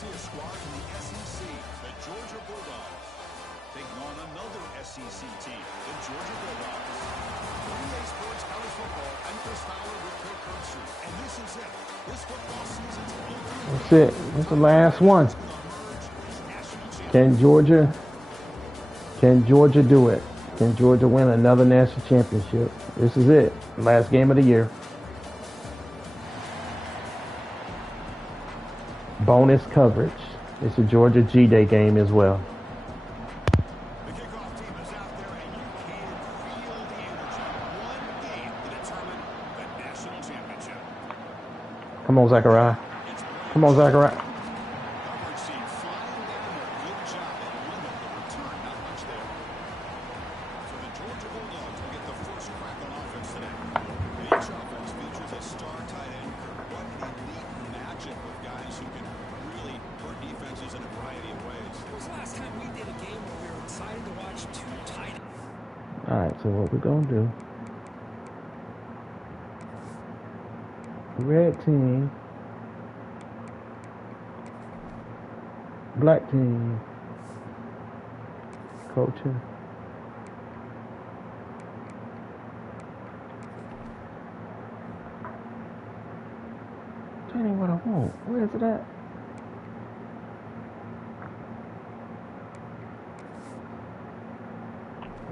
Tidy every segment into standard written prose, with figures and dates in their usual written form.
see a squad from the SEC, the Georgia Bulldogs, taking on another SEC team, the Georgia Bulldogs. UGA Sports College Football, I'm Chris Fowler with Kirk Herbstreit, and this is it. This football season's ultimate. That's it. That's the last one. Can Georgia do it? Can Georgia win another national championship? This is it. Last game of the year. Bonus coverage. It's a Georgia G-Day game as well. The kickoff team is out there, and you can feel the energy. One game to determine the national championship. Come on, Zachariah. Come on, Zachariah. Coverage team flying down there. Good job at limit the return. Not much there. So the Georgia Bulldogs will get the first crack on offense today. Each offense features a star tight end. What an elite matchup of guys who can really hurt defenses in a variety of ways. When was the last time we did a game where we were excited to watch two tight ends? All right, so what we're going to do. Red team. Black team. Coaching. That ain't what I want. Where is it at?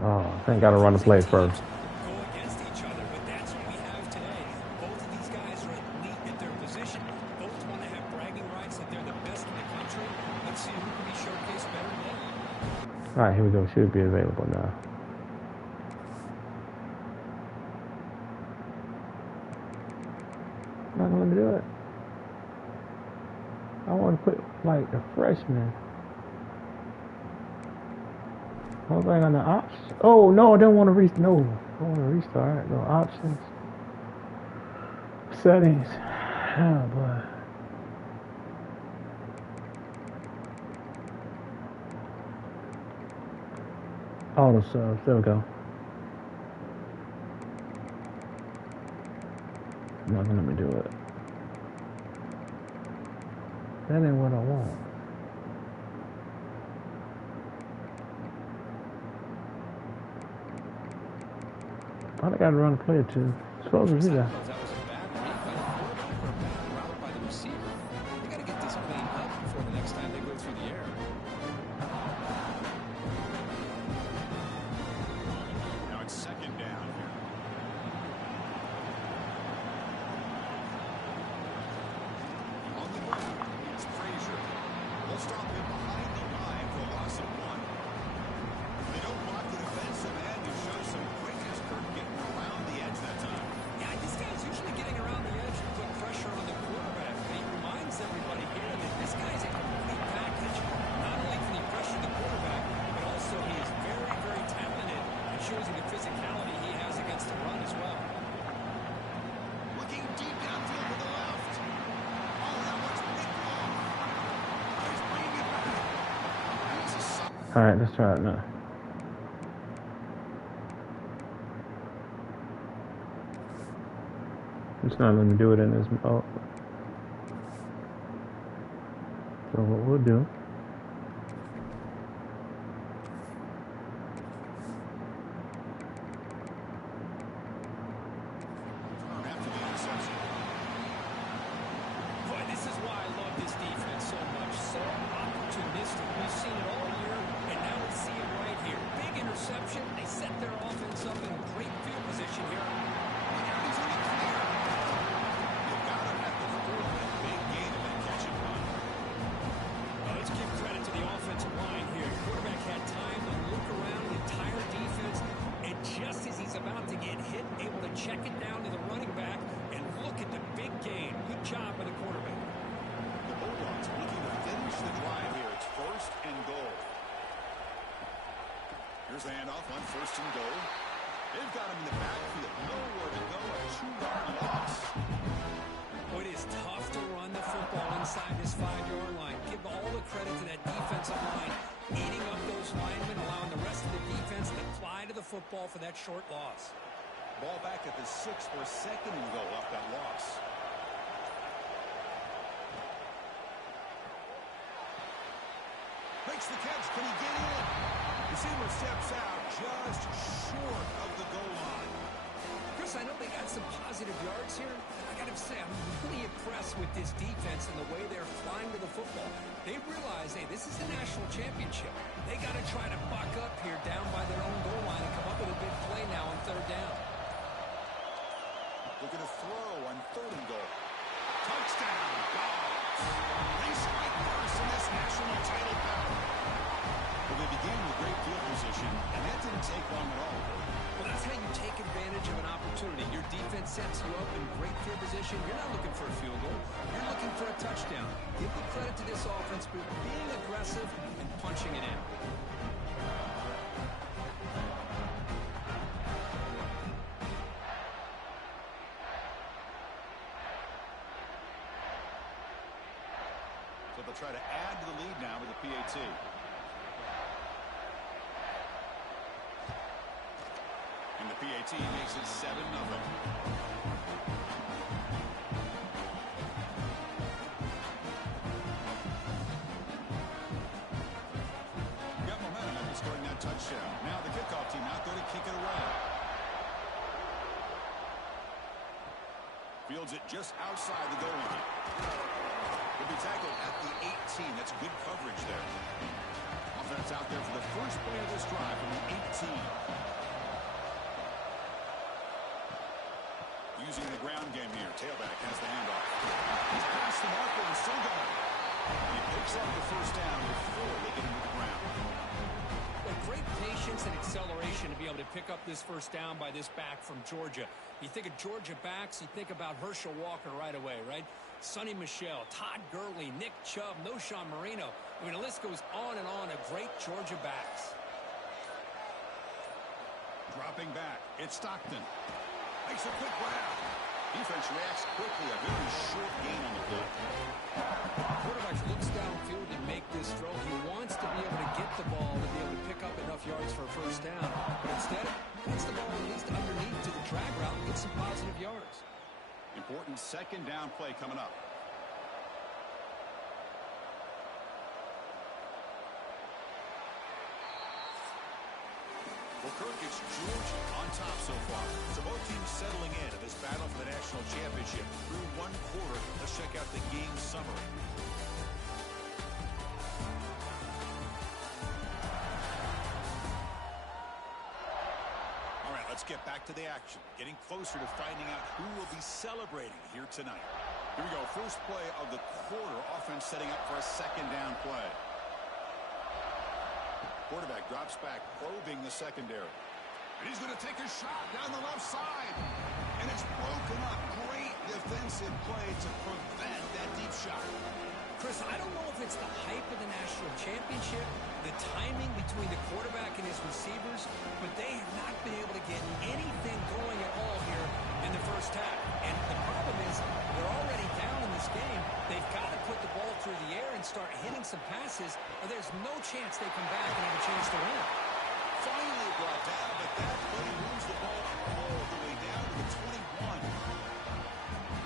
Oh, I think I gotta run the play first. Go against each other, but that's what we have today. Both of these guys are elite at their position. Both want to have bragging rights that they're the best in the country. Let's see who can be showcased better than them. All right, here we go. Should be available now. Not gonna let me do it. I want to put like a freshman. I was like on the options. Oh no, I don't want to restart. No, I want to restart. No options. Settings. Oh boy. Auto subs. There we go. Not gonna let me do it. That ain't what I want. I gotta run a play or two. Supposed to do that. That was a bad read by the quarterback or a bad route by the receiver. They got to get this cleaned up before the next time they go through the air. Now it's second down here. On the ground, it's Frazier. They'll stop him behind the line for a loss of one. They don't block the defensive end to show some quickness for getting around the edge that time. Yeah, this guy's usually getting around the edge to put pressure on the quarterback. But he reminds everybody here that this guy's a complete package. Not only can he pressure the quarterback, but also he is very, very talented and shows you the physicality he has against the run as well. Looking deep downfield to the left. Oh, that one's picked off. He's bringing it back. He's a solid. All right, let's try it now. It's not letting me do it in this mode. So what we'll do. After the interception. Boy, this is why I love this defense so much. So opportunistic. We've seen it all year, and now we see it right here. Big interception. They set their offense up in great field position here. He's in the clear. You've got him at the 4-minute big gain and then catch and run. Let's give credit to the offensive line here. Quarterback had time to look around the entire defense, and just as he's about to get hit, able to check it down to the running back, and look at the big gain. Good job by the quarterback. The Bulldogs are looking to finish the drive here. It's first and goal. Here's the handoff on first and goal. They've got him in the backfield. Nowhere to go. A 2-yard loss. Boy, it is tough to run the football inside this 5-yard line. Give all the credit to that defensive line, eating up those linemen, allowing the rest of the defense to fly to the football for that short loss. Ball back at the 6 for second and goal off that loss. Makes the catch. Can he get in? Receiver steps out just short of the goal line. Chris, I know they got some positive yards here. I got to say, I'm really impressed with this defense and the way they're flying to the football. They realize, hey, this is the national championship. They got to try to buck up here down by their own goal line and come up with a big play now on third down. Looking to throw on third and goal. Touchdown, Dogs. They strike first in this national title battle. Well, they began with great field position, and that didn't take long at all. Well, that's how you take advantage of an opportunity. Your defense sets you up in great field position. You're not looking for a field goal. You're looking for a touchdown. Give the credit to this offense for being aggressive and punching it in. So they'll try to add to the lead now with the PAT. And the PAT makes it 7-0. Got momentum after scoring that touchdown. Now the kickoff team out there to kick it away. Fields it just outside the goal line. Will be tackled at the 18. That's good coverage there. Offense out there for the first play of this drive from the 18. Using the ground game here. Tailback has the handoff. He's past the marker and still going. He picks up the first down before they get into the ground. Well, great patience and acceleration to be able to pick up this first down by this back from Georgia. You think of Georgia backs, you think about Herschel Walker right away, right? Sonny Michel, Todd Gurley, Nick Chubb, Noshawn Marino. I mean, the list goes on and on of great Georgia backs. Dropping back. It's Stockton. Makes a quick grab. Defense reacts quickly. A very short gain on the play. Quarterback looks downfield to make this throw. He wants to be able to get the ball to be able to pick up enough yards for a first down. But instead, gets the ball at least underneath to the drag route and get some positive yards. Important second down play coming up. Well, Kirk, it's Georgia on top so far. So both teams settling in this battle for the national championship. Through one quarter, let's check out the game summary. All right, let's get back to the action. Getting closer to finding out who will be celebrating here tonight. Here we go. First play of the quarter. Offense setting up for a second down play. Quarterback drops back, probing the secondary. And he's going to take a shot down the left side. And it's broken up. Great defensive play to prevent that deep shot. Chris, I don't know if it's the hype of the national championship, the timing between the quarterback and his receivers, but they have not been able to get anything going at all here in the first half. And the problem is they're already down in this game. They've got to put the ball through the air and start hitting some passes, or there's no chance they come back and have a chance to win. Finally brought down, but that play moves the ball all the way down to the 21.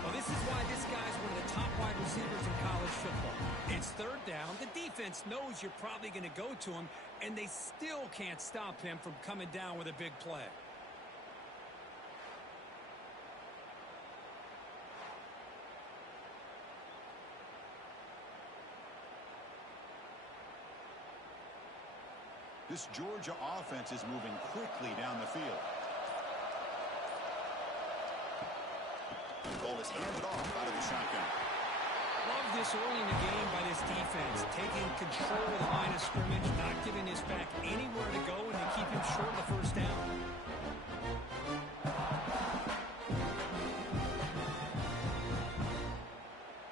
Well, this is why this guy's one of the top wide receivers in college football. It's third down. The defense knows you're probably going to go to him, and they still can't stop him from coming down with a big play. This Georgia offense is moving quickly down the field. The ball is handed off out of the shotgun. Love this early in the game by this defense, taking control of the line of scrimmage, not giving this back anywhere to go, and they keep him short of the first down.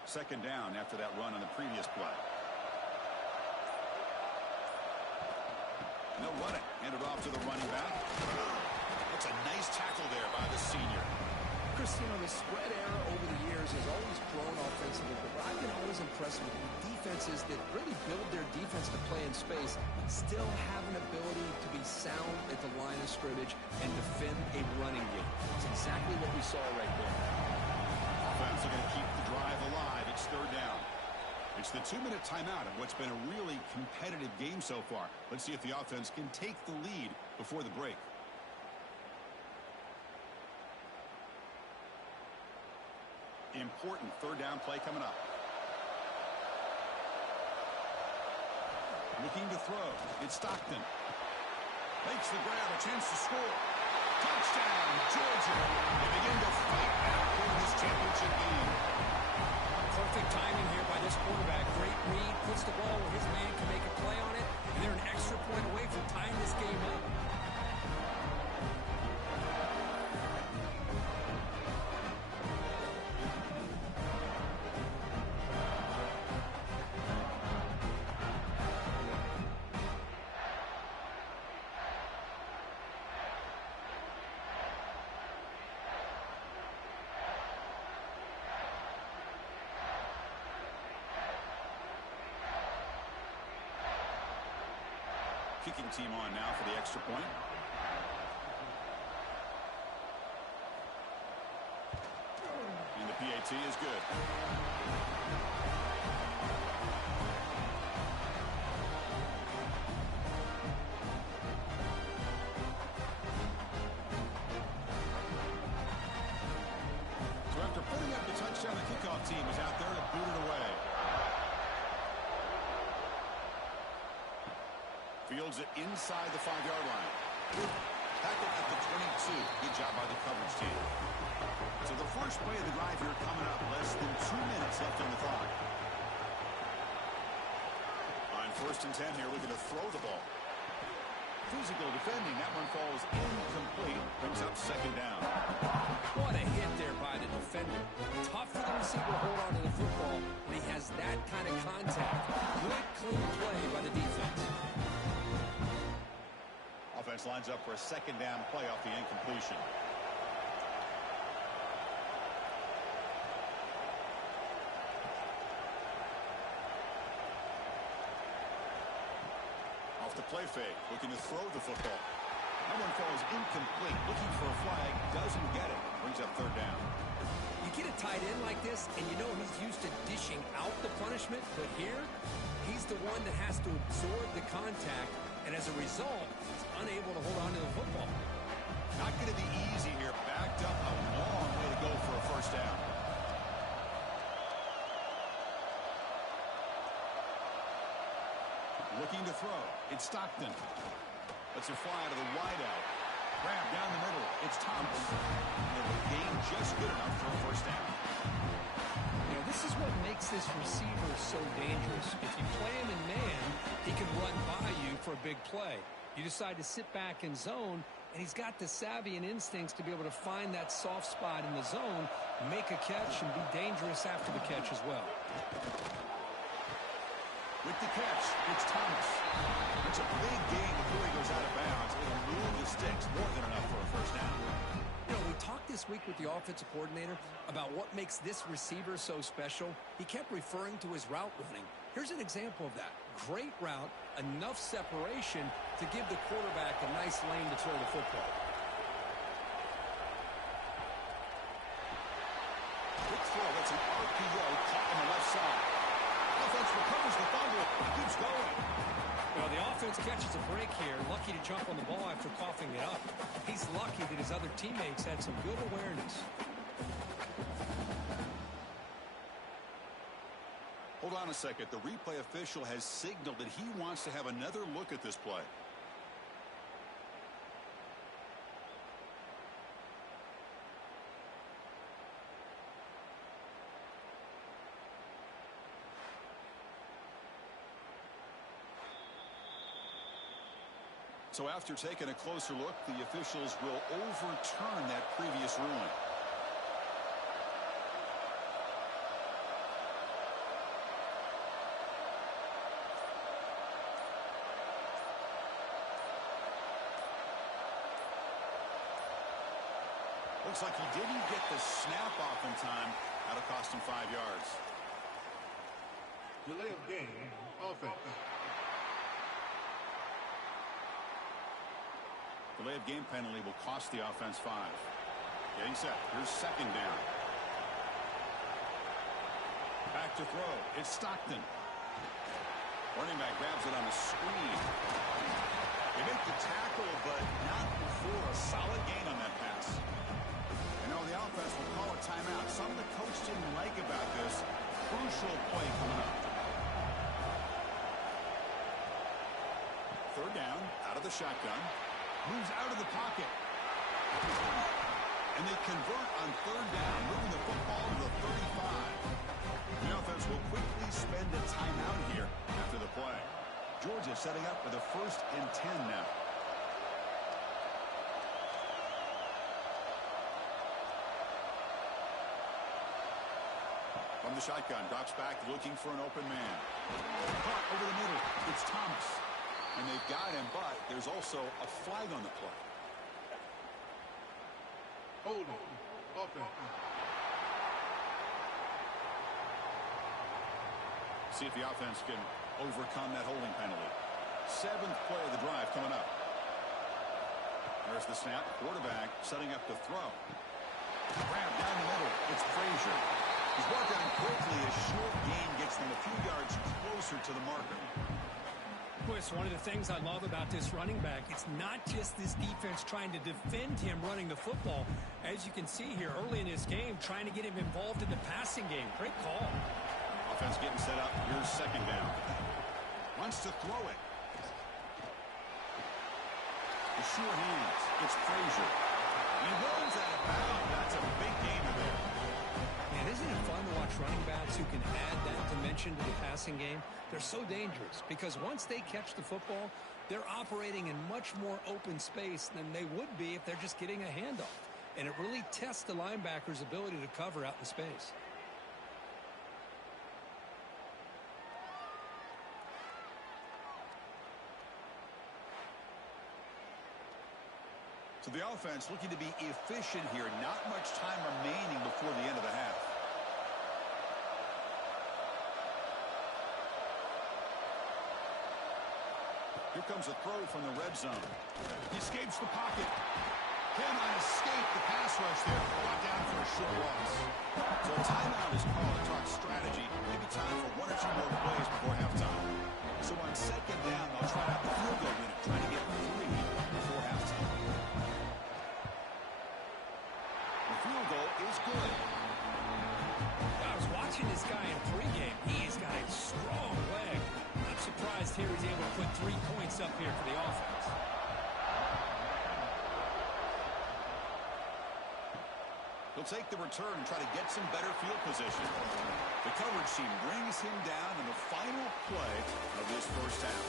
Second down after that run on the previous play. No running. Handed off to the running back. That's a nice tackle there by the senior. Chris, you know, the spread era over the years has always grown offensively, but I've been always impressed with defenses that really build their defense to play in space, still have an ability to be sound at the line of scrimmage and defend a running game. It's exactly what we saw right there. Offense are going to keep the drive alive. It's third down. It's the 2-minute timeout of what's been a really competitive game so far. Let's see if the offense can take the lead before the break. Important third down play coming up. Looking to throw. It's Stockton. Makes the grab, a chance to score. Touchdown, Georgia. They begin to fight back for this championship game. Perfect timing here by this quarterback. Great read, puts the ball where his man can make a play on it, and they're an extra point away from tying this game up. Kicking team on now for the extra point. And the PAT is good. So after putting up the touchdown, the kickoff team is out there to boot it away. Fields it inside the 5-yard line. Tackled at the 22. Good job by the coverage team. So the first play of the drive here coming up. Less than 2 minutes left on the clock. On 1st and 10 here, looking to throw the ball. Physical defending. That one falls incomplete. Brings up 2nd down. What a hit there by the defender. Tough for the receiver to hold on to the football when he has that kind of contact. Good, clean play by the defense. Offense lines up for a 2nd down play off the incompletion. Off the play fake, looking to throw the football. That one falls incomplete. Looking for a flag, doesn't get it. Brings up 3rd down. You get a tight end like this, and you know he's used to dishing out the punishment, but here, he's the one that has to absorb the contact, and as a result, he's unable to hold on to the football. Not going to be easy here. Backed up a long way to go for a 1st down. Looking to throw. It's Stockton. Lets it fly to the wideout. Grab down the middle. It's Thomas. And the game just good enough for a 1st down. You know, this is what makes this receiver so dangerous. If you play him in man, he can run by you for a big play. You decide to sit back in zone, and he's got the savvy and instincts to be able to find that soft spot in the zone, make a catch, and be dangerous after the catch as well. With the catch, it's Thomas. It's a big gain before he goes out of bounds. It'll move the sticks, more than enough for a 1st down. You know, we talked this week with the offensive coordinator about what makes this receiver so special. He kept referring to his route running. Here's an example of that. Great route, enough separation to give the quarterback a nice lane to throw the football. Quick throw, that's an RPO caught on the left side. Offense recovers the fumble, keeps going. Well, the offense catches a break here. Lucky to jump on the ball after coughing it up. He's lucky that his other teammates had some good awareness. Hold on a second. The replay official has signaled that he wants to have another look at this play. So after taking a closer look, the officials will overturn that previous ruling. Looks like he didn't get the snap off in time. That'll cost him 5 yards. Delay of game, offense. Delay of game penalty will cost the offense 5. Getting set. Here's 2nd down. Back to throw. It's Stockton. Running back grabs it on a screen. They make the tackle, but not before a solid gain on that pass. You know, the offense will call a timeout. Something the coach didn't like about this. Crucial play coming up. Third down, out of the shotgun. Moves out of the pocket. And they convert on third down, moving the football to the 35. The offense will quickly spend a timeout here after the play. Georgia setting up for the 1st and 10 now. From the shotgun, drops back looking for an open man. Caught over the middle. It's Thomas. And they've got him, but there's also a flag on the play. Holding. Offense. See if the offense can overcome that holding penalty. 7th play of the drive coming up. There's the snap. Quarterback setting up to throw. Grab down the middle. It's Frazier. He's brought down quickly. A short gain gets them a few yards closer to the marker. Boy, it's one of the things I love about this running back. It's not just this defense trying to defend him running the football. As you can see here early in this game, trying to get him involved in the passing game. Great call. Offense getting set up. Here's 2nd down. Wants to throw it. The short hands. It's Frazier. He runs out of bounds. That's a big gainer there. And isn't it fun to watch running backs who can add that dimension to the passing game? They're so dangerous because once they catch the football, they're operating in much more open space than they would be if they're just getting a handoff. And it really tests the linebacker's ability to cover out in space. So the offense looking to be efficient here. Not much time remaining before the end of the half. Here comes a throw from the red zone. He escapes the pocket. Cannot escape the pass rush there. Brought down for a short loss. So a timeout is called to talk strategy. Maybe time for 1 or 2 more plays before halftime. So on 2nd down, they'll try out the field goal unit, trying to get 3 before halftime. The field goal is good. I was watching this guy in pregame. He's got a strong leg. I'm surprised here he's able to put 3 points up here for the offense. He'll take the return and try to get some better field position. The coverage team brings him down in the final play of this 1st half.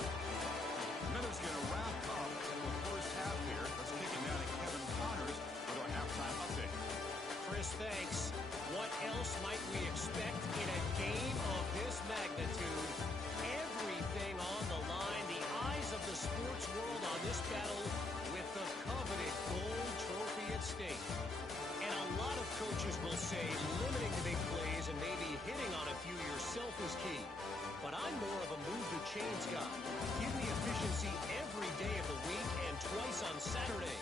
Miller's going to wrap up the 1st half here. Let's kick him down to Kevin Connors with our halftime update. Chris, thanks. What else might we expect in a game of this magnitude? Everything on the line. The eyes of the sports world on this battle with the coveted gold trophy at stake. And a lot of coaches will say limiting the big plays and maybe hitting on a few yourself is key. But I'm more of a move the chains guy. Give me efficiency every day of the week and twice on Saturday.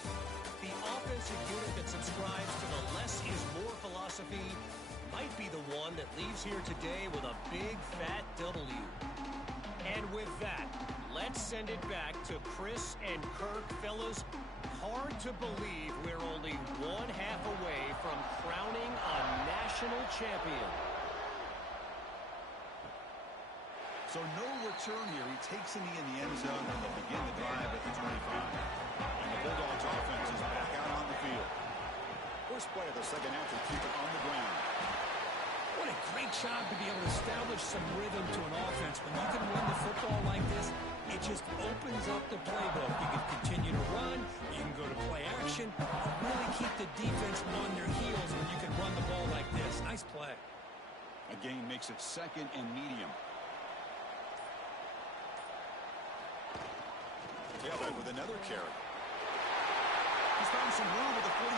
The offensive unit that subscribes to the less is more philosophy might be the one that leaves here today with a big fat W. And with that, let's send it back to Chris and Kirk. Fellas, hard to believe we're only 1 half away from crowning a national champion. So no return here. He takes a knee in the end zone, and they'll begin the drive at the 25. And the Bulldogs offense is back out on the field. First play of the 2nd half to keep it on the ground. What a great job to be able to establish some rhythm to an offense. When you can run the football like this, it just opens up the playbook. You can continue to run, you can go to play action, really keep the defense on their heels when you can run the ball like this. Nice play. A gain makes it 2nd and medium. Tailback with another carry. He's found some room at the 45.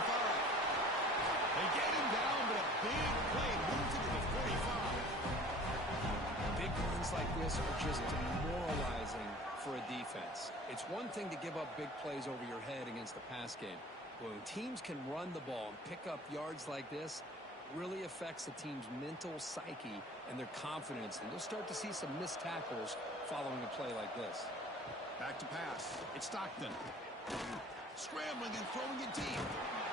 They get him down, but a big play moves into the 45. Big runs like this are just demoralizing for a defense. It's one thing to give up big plays over your head against the pass game. But when teams can run the ball and pick up yards like this, really affects the team's mental psyche and their confidence, and you'll start to see some missed tackles following a play like this. Back to pass. It's Stockton. Scrambling and throwing it deep.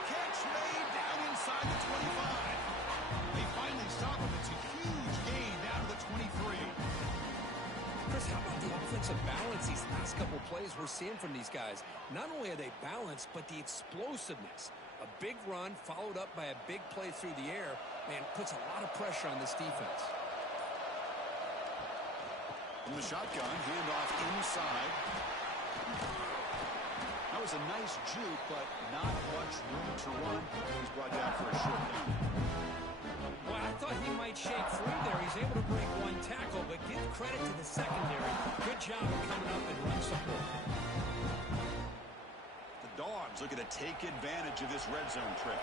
Catch made down inside the 25. They finally stop him. It's a huge gain down to the 23. Chris, how about the offensive balance these last couple plays we're seeing from these guys? Not only are they balanced, but the explosiveness. A big run followed up by a big play through the air, man, puts a lot of pressure on this defense. From the shotgun, handoff inside. That was a nice juke, but not much room to run. He's brought down for a short down. Well, I thought he might shake free there. He's able to break one tackle, but give credit to the secondary. Good job of coming up and run support. The Dogs looking to take advantage of this red zone trip.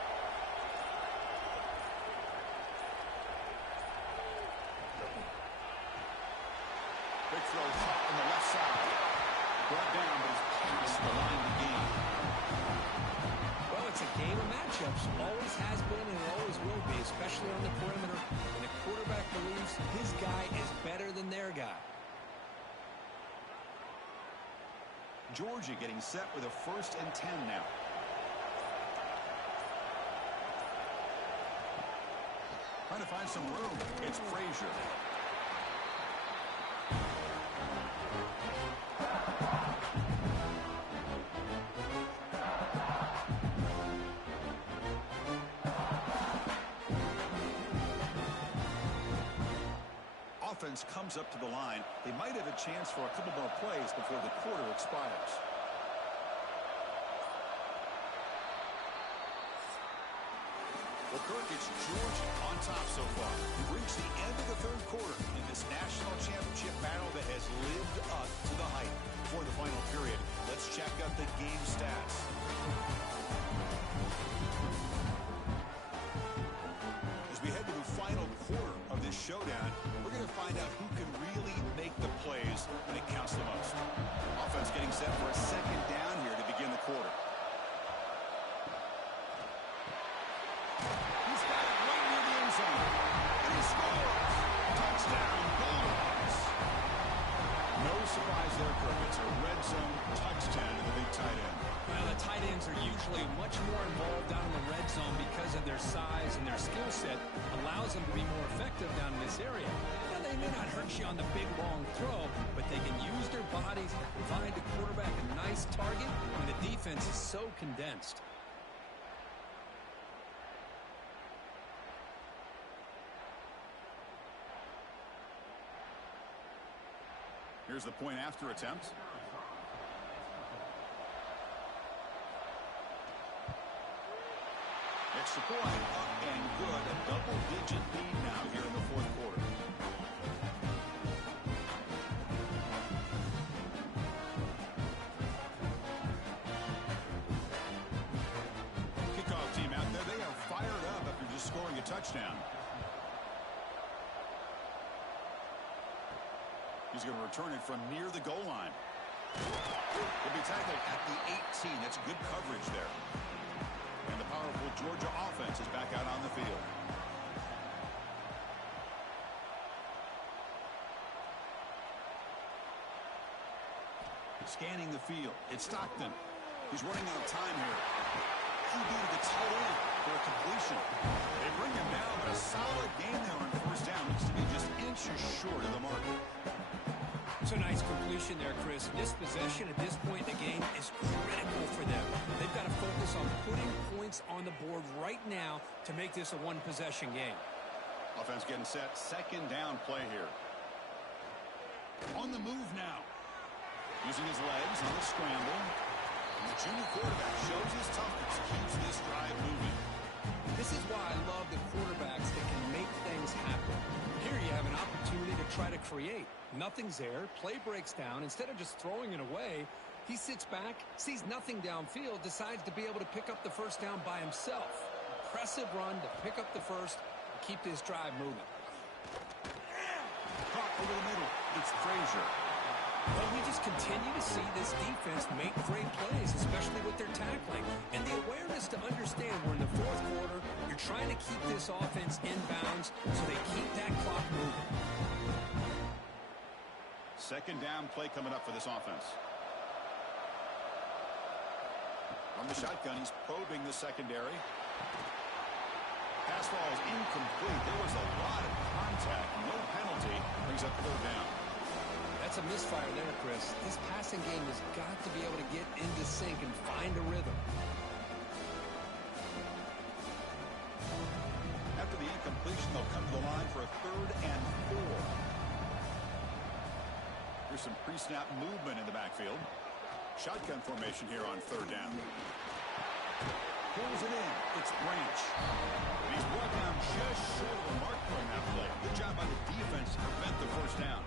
Big throw caught on the left side. Brought down, but he's past the line to gain. Well, it's a game of matchups. Always has been and it always will be, especially on the perimeter. And the quarterback believes his guy is better than their guy. Georgia getting set with a 1st and 10 now. Trying to find some room. It's Frazier. Offense comes up to the line. They might have a chance for a couple more plays before the quarter expires. Well, Kirk, it's Georgia on top so far. We've reached the end of the 3rd quarter in this national championship battle that has lived up to the hype. For the final period, let's check out the game stats. As we head to the final quarter of this showdown, we're going to find out who can really make the plays when it counts the most. Offense getting set for a 2nd down here to begin the quarter. He's got it right near the end zone. And he scores! Touchdown, Bulldogs! No surprise there, Kirk. It's a red zone touchdown to the big tight end. Well, the tight ends are usually much more involved down in the red zone because of their size and their skill set allows them to be more effective down in this area. Now, they may not hurt you on the big, long throw, but they can use their bodies to provide the quarterback a nice target when the defense is so condensed. Here's the point after attempt. Extra point, up and good. A double-digit lead now here in the 4th quarter. Kickoff team out there. They are fired up after just scoring a touchdown. He's going to return it from near the goal line. He'll be tackled at the 18. That's good coverage there. And the powerful Georgia offense is back out on the field. Scanning the field. It's Stockton. He's running out of time here. QB to the tight end for a completion. They bring him down, but a solid game there on 1st down. Looks to be just inches short of the mark. It's a nice completion there, Chris. This possession at this point in the game is critical for them. They've got to focus on putting points on the board right now to make this a one-possession game. Offense getting set. 2nd down play here. On the move now. Using his legs on the scramble. And the junior quarterback shows his toughness, keeps this drive moving. This is why I love the quarterbacks that can make things happen. Here you have an opportunity to try to create. Nothing's there. Play breaks down. Instead of just throwing it away, he sits back, sees nothing downfield, decides to be able to pick up the 1st down by himself. Impressive run to pick up the 1st and keep this drive moving. Caught over the middle. It's Frazier. Well, we just continue to see this defense make great plays, especially with their tackling. And the awareness to understand we're in the 4th quarter, you're trying to keep this offense in bounds so they keep that clock moving. Second down play coming up for this offense. On the shotgun, he's probing the secondary. Pass ball is incomplete. There was a lot of contact. No penalty. Brings up third down. That's a misfire there, Chris. This passing game has got to be able to get into sync and find a rhythm. After the incompletion, they'll come to the line for a 3rd and 4. Here's some pre-snap movement in the backfield. Shotgun formation here on 3rd down. Pulls it in. It's Branch. And he's brought down just short of the mark during that play. Good job by the defense to prevent the first down.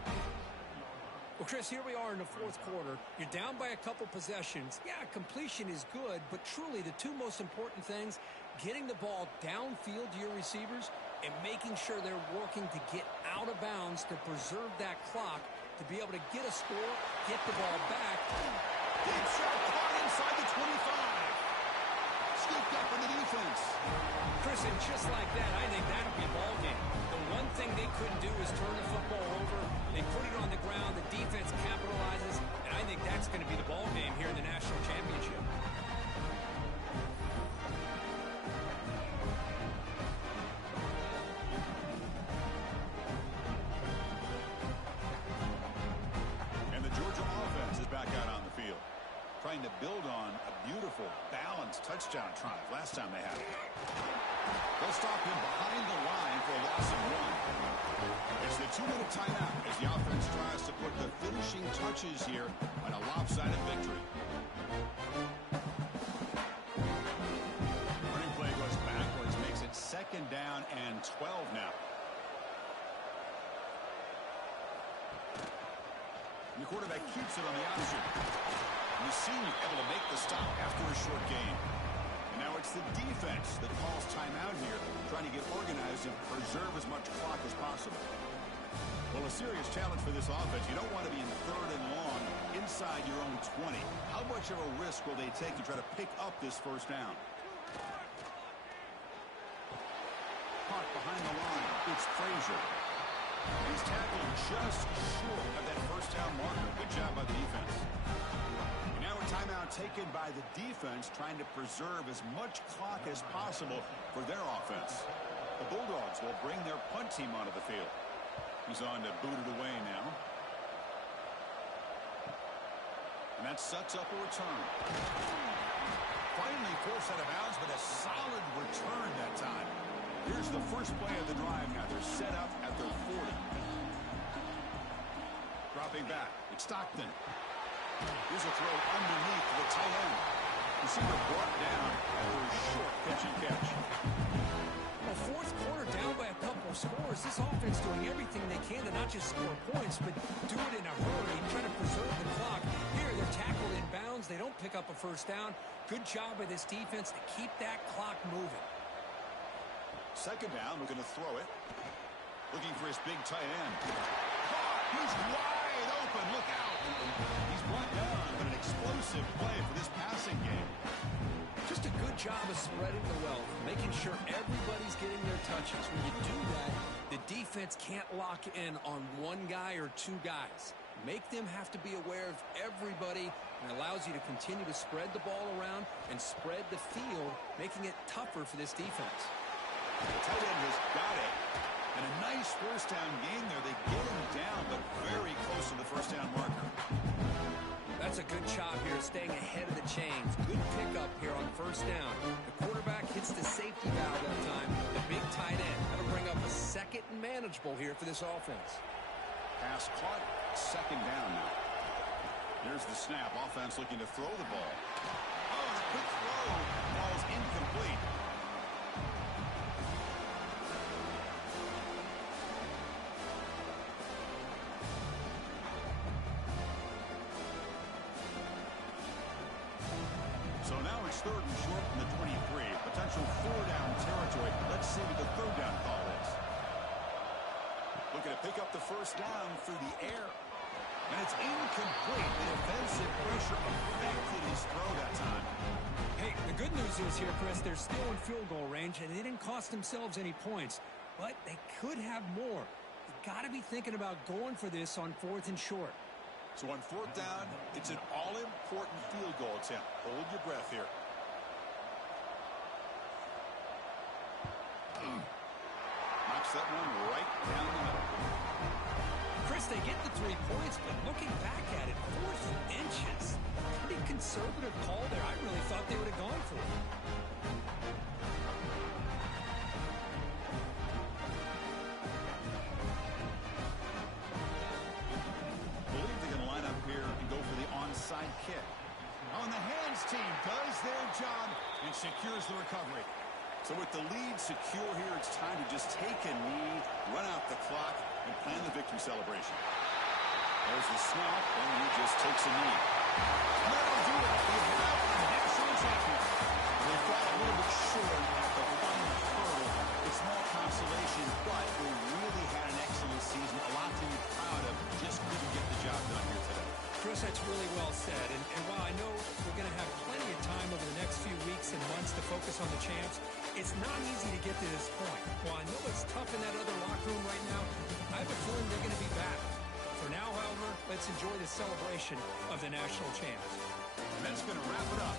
Well, Chris, here we are in the 4th quarter. You're down by a couple possessions. Yeah, completion is good, but truly the two most important things, getting the ball downfield to your receivers and making sure they're working to get out of bounds to preserve that clock to be able to get a score, get the ball back. Deep shot caught inside the 25. Scooped up in the defense. Chris, and just like that, I think that'll be a ball game. The one thing they couldn't do is turn the football over. They put it on the ground. The defense capitalizes, and I think that's going to be the ball game here in the national championship. And the Georgia offense is back out on the field, trying to build on a beautiful, balanced touchdown drive last time they had it. They'll stop him behind the line for a loss of 1. It's the 2-minute timeout as the offense tries to put the finishing touches here on a lopsided victory. Running play goes backwards, makes it 2nd down and 12 now. And the quarterback keeps it on the option. And the senior able to make the stop after a short gain. And now it's the defense that calls timeout here, trying to get organized and preserve as much clock as possible. Well, a serious challenge for this offense. You don't want to be in 3rd and long inside your own 20. How much of a risk will they take to try to pick up this first down? Caught behind the line. It's Frazier. He's tackled just short of that first down marker. Good job by the defense. And now a timeout taken by the defense, trying to preserve as much clock as possible for their offense. The Bulldogs will bring their punt team onto the field. He's on to boot it away now. And that sets up a return. Finally forced out of bounds, but a solid return that time. Here's the first play of the drive now. They're set up at their 40. Dropping back. It's Stockton. Here's a throw underneath the tight end. Receiver brought down after a short pitch and catch. Well, 4th quarter down by a couple of scores. This offense doing everything they can to not just score points, but do it in a hurry, trying to preserve the clock. Here, they're tackled in bounds. They don't pick up a first down. Good job by this defense to keep that clock moving. 2nd down, looking to throw it. Looking for his big tight end. Caught! He's wide open. Look out. He's brought down, but an explosive play for this passing game. Just a good job of spreading the wealth, making sure everybody's getting their touches. When you do that, the defense can't lock in on one guy or 2 guys. Make them have to be aware of everybody, and allows you to continue to spread the ball around and spread the field, making it tougher for this defense. The tight end has got it. And a nice first down game there. They get him down, but very close to the first down marker. That's a good job here, staying ahead of the chains. Good pickup here on first down. The quarterback hits the safety valve that time. The big tight end. That'll bring up a 2nd and manageable here for this offense. Pass caught. 2nd down now. Here's the snap. Offense looking to throw the ball. Oh, and a quick throw. Ball's incomplete. So now it's 3rd and short from the 23. Potential 4-down territory. Let's see what the 3rd down call is. Looking to pick up the first down through the air. And it's incomplete. The defensive pressure affected his throw that time. Hey, the good news is here, Chris, they're still in field goal range, and they didn't cost themselves any points. But they could have more. You got to be thinking about going for this on 4th and short. So on 4th down, it's an all-important field goal attempt. Hold your breath here. Knocks that one right down the middle. Chris, they get the 3 points, but looking back at it, 4th inches. Pretty conservative call there. I really thought they would have gone for it. Believe they're going to line up here and go for the onside kick. On the hands team does their job and secures the recovery. So with the lead secure here, it's time to just take a knee, run out the clock, and plan the victory celebration. There's the snap, and he just takes a knee. And that'll do it. We have a national champion. They fell a little bit short at the final hurdle. It's small consolation, but they really had an excellent season. A lot to be proud of. Just couldn't get the job done here today. Chris, that's really well said. And while I know we're going to have plenty of time over the next few weeks and months to focus on the champs, it's not easy to get to this point. While I know it's tough in that other locker room right now, I have a feeling they're going to be back. For now, however, let's enjoy the celebration of the national champs. And that's going to wrap it up.